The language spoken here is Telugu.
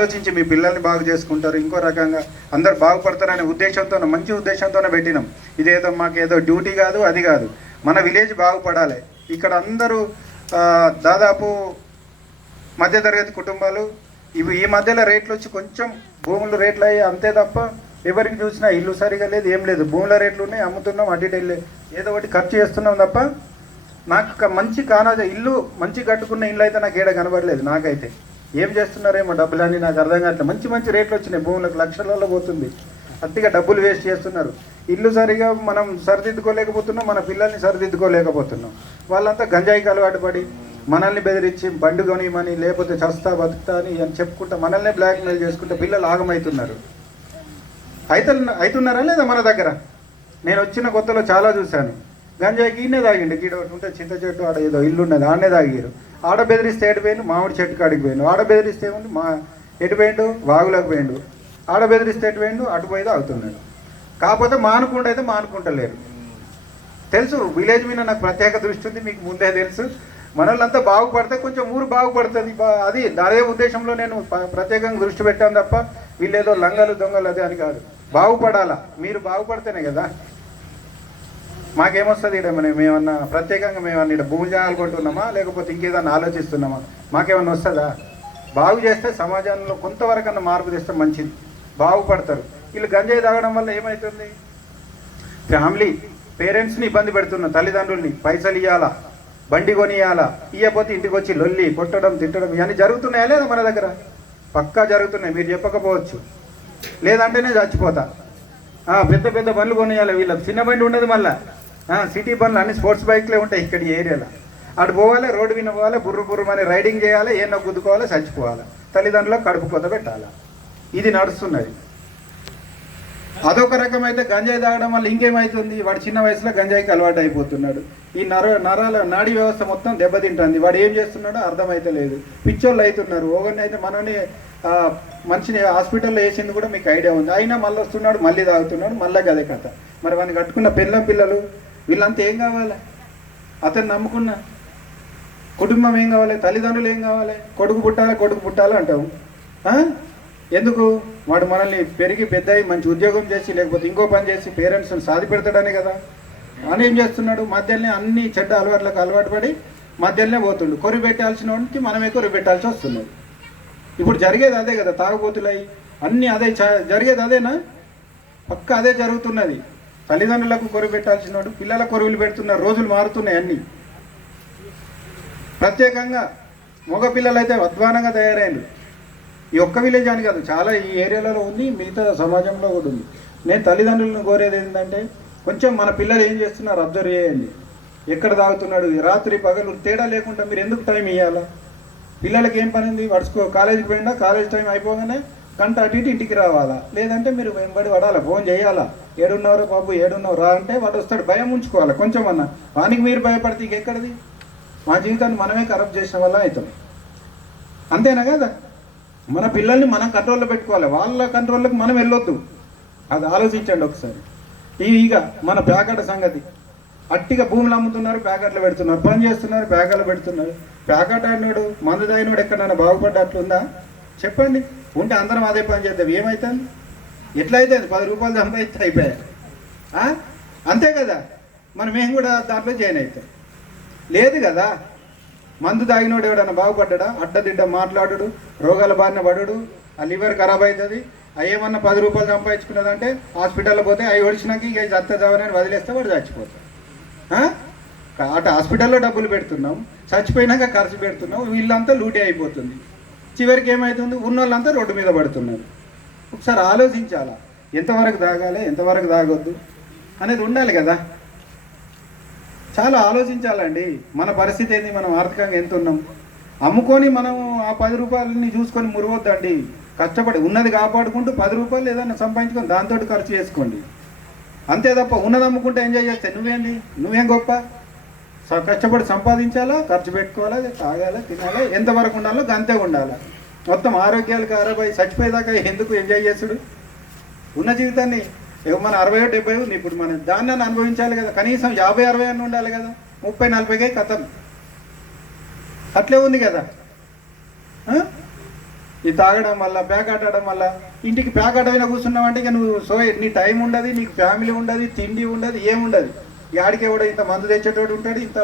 ఆలోచించి మీ పిల్లల్ని బాగు చేసుకుంటారు. ఇంకో రకంగా అందరు బాగుపడతారనే ఉద్దేశంతో మంచి ఉద్దేశంతోనే పెట్టినాం. ఇదేదో మాకు ఏదో డ్యూటీ కాదు అది కాదు. మన విలేజ్ బాగుపడాలి. ఇక్కడ అందరూ దాదాపు మధ్యతరగతి కుటుంబాలు ఇవి ఈ మధ్యలో రేట్లు వచ్చి కొంచెం భూములు రేట్లు అయ్యి అంతే తప్ప ఎవరికి చూసినా ఇల్లు సరిగా లేదు ఏం లేదు. భూముల రేట్లు ఉన్నాయి అమ్ముతున్నాం అటు ఇటు ఏదో ఒకటి ఖర్చు చేస్తున్నాం తప్ప నాకు మంచి కానాజ ఇల్లు మంచి కట్టుకున్న ఇల్లు అయితే నాకు ఏడ కనబడలేదు నాకైతే. ఏం చేస్తున్నారేమో డబ్బులని నాకు అర్థం కావట్లేదు మంచి మంచి రేట్లు వచ్చినాయి. భూములకు లక్షలలో పోతుంది. అతిగా డబ్బులు వేస్ట్ చేస్తున్నారు. ఇల్లు సరిగా మనం సరిదిద్దుకోలేకపోతున్నాం. మన పిల్లల్ని సరిదిద్దుకోలేకపోతున్నాం. వాళ్ళంతా గంజాయికి అలవాటు పడి మనల్ని బెదిరించి బండి కొనియమని లేకపోతే చస్తా బతుకుతా అని అని చెప్పుకుంటా మనల్ని బ్లాక్మెయిల్ చేసుకుంటే పిల్లలు ఆగమవుతున్నారు అయితే అవుతున్నారా లేదా మన దగ్గర? నేను వచ్చిన కొత్తలో చాలా చూశాను. గంజాయికి ఈయనే తాగిండు. గీడ ఒకటి ఉంటే చింత చెట్టు ఆడ ఏదో ఇల్లు ఉన్నది. ఆడనే తాగిరు. ఆడ బెదిరిస్తే ఎటు పోయిండు? మామిడి చెట్టు కాడికి పోయిండు. ఆడ బెదిరిస్తే ఏముంది? మా ఎటు పోయిండు? వాగులోకి పోయిండు. ఆడ బెదిరిస్తే ఎటు పోయిండు? అటు పోయి అవుతున్నాడు కాకపోతే మానుకుండా అయితే మానుకుంటలేరు. తెలుసు విలేజ్ మీద నాకు ప్రత్యేక దృష్టి ఉంది మీకు ముందే తెలుసు. మనల్లంతా బాగుపడితే కొంచెం ఊరు బాగుపడుతుంది. అది అదే ఉద్దేశంలో నేను ప్రత్యేకంగా దృష్టి పెట్టాను తప్ప వీళ్ళేదో లంగలు దొంగలు అదే అని కాదు. బాగుపడాలా? మీరు బాగుపడితేనే కదా. మాకేమొస్తుంది ఇక్కడ మనం మేమన్నా ప్రత్యేకంగా మేమన్నా ఇక్కడ భూమి చేయాలనుకుంటున్నామా లేకపోతే ఇంకేదన్నా ఆలోచిస్తున్నామా? మాకేమన్నా వస్తుందా? బాగు చేస్తే సమాజంలో కొంతవరకన్నా మార్పు తెస్తే మంచిది. బాగుపడతారు. వీళ్ళు గంజాయి తాగడం వల్ల ఏమవుతుంది ఫ్యామిలీ పేరెంట్స్ని ఇబ్బంది పెడుతున్న తల్లిదండ్రుల్ని పైసలు ఇవ్వాలా బండి కొనియాలా ఇవ్వకపోతే ఇంటికి వచ్చి లొల్లి కొట్టడం తిట్టడం ఇవన్నీ జరుగుతున్నాయా లేదా మన దగ్గర? పక్కా జరుగుతున్నాయి. మీరు చెప్పకపోవచ్చు. లేదంటేనే చచ్చిపోతా. పెద్ద పెద్ద బండ్లు కొనియాలి వీళ్ళకి. చిన్న బండి ఉండదు మళ్ళీ. సిటీ బండ్లు అన్ని స్పోర్ట్స్ బైక్లే ఉంటాయి ఇక్కడ ఈ ఏరియాలో. అటు పోవాలి రోడ్డు విన పోవాలి బుర్రు బుర్రమని రైడింగ్ చేయాలి ఏమో గుద్దుకోవాలి చచ్చిపోవాలి. తల్లిదండ్రులకు కడుపు కొత్త పెట్టాలి? ఇది నడుస్తున్నది. అదొక రకమైతే గంజాయి తాగడం వల్ల ఇంకేమవుతుంది వాడు చిన్న వయసులో గంజాయికి అలవాటు అయిపోతున్నాడు. ఈ నర నరాల నాడీ వ్యవస్థ మొత్తం దెబ్బతింటుంది. వాడు ఏం చేస్తున్నాడో అర్థమైతే లేదు. పిచ్చోళ్ళు అవుతున్నారు ఒకరిని అయితే మనని మనిషిని హాస్పిటల్లో వేసింది కూడా మీకు ఐడియా ఉంది. అయినా మళ్ళీ వస్తున్నాడు మళ్ళీ తాగుతున్నాడు మళ్ళీ అదే కథ. మరి వాడిని కట్టుకున్న పిల్లం పిల్లలు వీళ్ళంతా ఏం కావాలి? అతను నమ్ముకున్న కుటుంబం ఏం కావాలి? తల్లిదండ్రులు ఏం కావాలి? కొడుకు పుట్టాలి కొడుకు పుట్టాలి అంటావు? ఎందుకు? వాడు మనల్ని పెరిగి పెద్ద మంచి ఉద్యోగం చేసి లేకపోతే ఇంకో పని చేసి పేరెంట్స్ని సాధి పెడతాడనే కదా. అని ఏం చేస్తున్నాడు? మధ్యలోనే అన్ని చెడ్డ అలవాట్లకు అలవాటు పడి మధ్యలోనే పోతుండు. కొరి పెట్టాల్సిన వాడికి మనమే కొరి పెట్టాల్సి వస్తుంది. ఇప్పుడు జరిగేది అదే కదా తాగుబోతులై. అన్నీ అదే చ- జరిగేది అదేనా? పక్క అదే జరుగుతున్నది. తల్లిదండ్రులకు కొరి పెట్టాల్సిన వాడు పిల్లల కొరువులు పెడుతున్న రోజులు మారుతున్నాయి అన్నీ. ప్రత్యేకంగా మగపిల్లలు అయితే అధ్వానంగా తయారైంది ఈ ఒక్క విలేజ్ అని కాదు చాలా ఈ ఏరియాలలో ఉంది మిగతా సమాజంలో కూడా ఉంది. నేను తల్లిదండ్రులను కోరేది ఏంటంటే కొంచెం మన పిల్లలు ఏం చేస్తున్నారు అబ్జర్వ్ చేయండి. ఎక్కడ తాగుతున్నాడు రాత్రి పగలు తేడా లేకుండా మీరు ఎందుకు టైం ఇవ్వాలా పిల్లలకి ఏం పని ఉంది? వాడుకో కాలేజీకి పోయిందా కాలేజ్ టైం అయిపోగానే గంట అటు ఇటు ఇంటికి రావాలా? లేదంటే మీరు వెంబడి పడాలా? ఫోన్ చేయాలా? ఏడున్నవరో బాబు ఏడున్నారు రా అంటే వాడు వస్తాడు. భయం ఉంచుకోవాలి? కొంచెం అన్న వానికి మీరు భయపడితే ఇంకెక్కడిది? మా జీవితాన్ని మనమే కరప్ట్ చేసిన వల్ల అవుతాం. అంతేనా కదా? మన పిల్లల్ని మనం కంట్రోల్లో పెట్టుకోవాలి. వాళ్ళ కంట్రోల్లోకి మనం వెళ్ళొద్దు. అది ఆలోచించండి ఒకసారి. ఈ ఇక మన ప్యాకెట్ సంగతి. అట్టిగా భూములు అమ్ముతున్నారు ప్యాకెట్లు పెడుతున్నారు. పని చేస్తున్నారు ప్యాకెట్లు పెడుతున్నారు. ప్యాకెట్ అన్నాడు మందు తాగినోడు ఎక్కడైనా బాగుపడ్డట్లుందా? చెప్పండి. ఉంటే అందరం అదే పని చేద్దాం. ఏమవుతుంది ఎట్లయితే పది రూపాయలు సంపాదిస్తే అయిపోయాయి అంతే కదా? మనం మేము కూడా దాంట్లో జాయిన్ అవుతాం. లేదు కదా? మందు తాగినోడు ఎవడన్నా బాగుపడ్డా అడ్డదిడ్డ మాట్లాడు రోగాల బారిన పడుడు ఆ లివర్ ఖరాబ్ అవుతుంది. అయ్యేమన్నా ఏమన్నా పది రూపాయలు సంపాదించుకున్నదంటే హాస్పిటల్లో పోతే అవి ఒడిచినాక ఇక చత్తదావని వదిలేస్తే వాడు చచ్చిపోతాడు. అటు హాస్పిటల్లో డబ్బులు పెడుతున్నాం చచ్చిపోయినాక ఖర్చు పెడుతున్నాం వీళ్ళంతా లూటీ అయిపోతుంది. చివరికి ఏమవుతుంది ఉన్న వాళ్ళంతా రోడ్డు మీద పడుతున్నారు. ఒకసారి ఆలోచించాలా? ఎంతవరకు తాగాలి ఎంతవరకు తాగొద్దు అనేది ఉండాలి కదా. చాలా ఆలోచించాలండి. మన పరిస్థితి ఏంది? మనం ఆర్థికంగా ఎంత ఉన్నాం? అమ్ముకొని మనం ఆ పది రూపాయలని చూసుకొని మురవద్దండి కష్టపడి ఉన్నది కాపాడుకుంటూ పది రూపాయలు ఏదైనా సంపాదించుకొని దాంతో ఖర్చు చేసుకోండి. అంతే తప్ప ఉన్నది అమ్ముకుంటే ఎంజాయ్ చేస్తే నువ్వేంది? నువ్వేం గొప్ప? కష్టపడి సంపాదించాలా ఖర్చు పెట్టుకోవాలా తాగాలా తినాలా ఎంతవరకు ఉండాలో అంతే ఉండాలా. మొత్తం ఆరోగ్యాలు ఖరాబ్ చచ్చిపోయేదాకా ఎందుకు ఎంజాయ్ చేసుడు ఉన్న జీవితాన్ని మన అరవై డెబ్బై ఇప్పుడు మనం దాన్ని అనుభవించాలి కదా కనీసం యాభై అరవై అని ఉండాలి కదా ముప్పై నలభైకే కథం. అట్లే ఉంది కదా. ఈ తాగడం వల్ల ప్యాక్ ఆడడం వల్ల ఇంటికి ప్యాక్ ఆడమైనా కూర్చున్నావు అంటే ఇక నువ్వు సో నీ టైం ఉండదు నీకు ఫ్యామిలీ ఉండదు తిండి ఉండదు ఏముండదు యాడికి ఎవడో ఇంత మందు తెచ్చేటోడు ఉంటాడు ఇంత